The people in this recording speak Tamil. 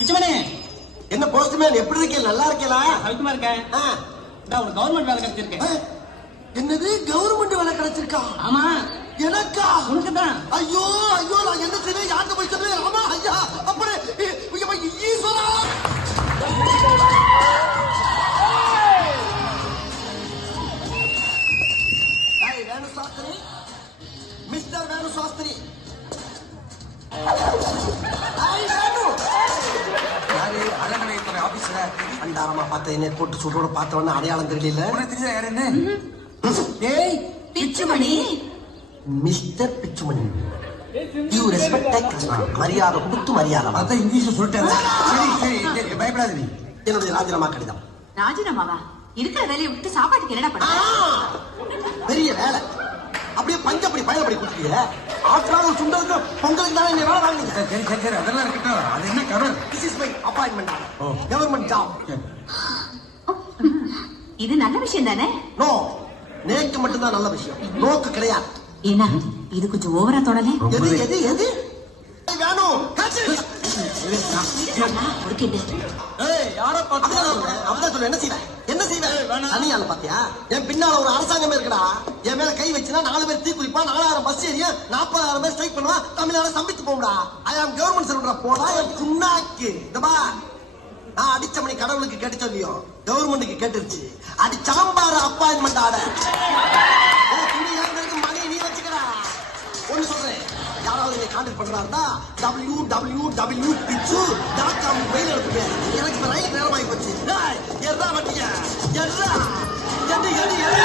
பிச்சுமணி என்ன போஸ்ட்மேன் எப்படி இருக்கீங்க? நல்லா இருக்கீங்களா? சவிக்குமா இருக்கேன். நான் ஒரு கவர்மெண்ட் வேலை கிடைச்சிருக்கேன். என்னது கவர்மெண்ட் வேலை கிடைச்சிருக்கா? ஆமா எனக்கா? உனக்கு தான். ஐயோ ஐயோ நான் என்ன செய்வேன்? யார்கிட்ட போய் சொல்லுவேன்? ஆமா ஐயா அப்படி ஈஸ்வரா வேணு சாஸ்திரி, மிஸ்டர் வேணு சாஸ்திரி. அறநிலையத்துறை ஆபீஸ்ல அண்டாரமா பார்த்த என்ன போட்டு சுட்டோட பார்த்தவன அடையாளம் தெரியல. தெரியுதா யார் என்ன? ஏய் Pichumani, mister Pichumani, you respect மரியாதை கொடுத்து மரியாதை. அதான் இங்கிலீஷ்ல சொல்லிட்டேன். சரி சரி பயப்படாத நீ. என்னுடைய ராஜினாமா கடிதம். ராஜினாமாவா? இருக்கிற வேலையை விட்டு சாப்பாட்டுக்கு என்னடா பண்ண? பெரிய வேலை அப்படியே பஞ்சப்படி பயணப்படி கொடுத்தீங்க. ஆஃப்டர் ஒரு சுண்டலுக்கு பொங்கலுக்கு தானே என்ன வேலை வாங்கினீங்க. சரி சரி சரி அதெல்லாம் இருக்கட்டும். அது என்ன cover? This is my appointment order. Government job. இது நல்ல விஷயம் தானே? நோ, நேக்கு மட்டும்தான் நல்ல விஷயம், நோக்கு கிடையாது. ஏன்னா இது கொஞ்சம் ஓவரா தொடல. எது எது எது வேணும்? அப்படிதான் சொல்ல. என்ன செய்வேன்? என்ன செய்வேன்? தனியால பாத்தியா? என் பின்னால ஒரு அரசாங்கமே இருக்குடா. என் மேல கை வச்சுனா 4 பேர் தீ குளிப்பா, 4000 பஸ் ஏரியா, 40,000 பேர் ஸ்ட்ரைக் பண்ணுவா, தமிழ்நாடு சம்பித்து போகும்டா. ஐ ஆம் கவர்மெண்ட் சர்வன்ட். போடா என் புண்ணாக்கு. இதபா நான் அடிச்ச மணி கடவுளுக்கு கேட்டு சொல்லியோ கவர்மெண்ட்டுக்கு கேட்டுருச்சு. அடிச்சாம்பாரு அப்பாயின்மெண்ட் ஆர்டர். மணி நீ வச்சுக்கடா. ஒண்ணு சொல்றேன், யாராவது நீ கான்டாக்ட் பண்றாருன்னா www.pitchu.com மெயில் அனுப்புங்க. எனக்கு ரயில் நேரமாகி போச்சு. எர்ரா வட்டியா எர்ரா எடு எடு எடு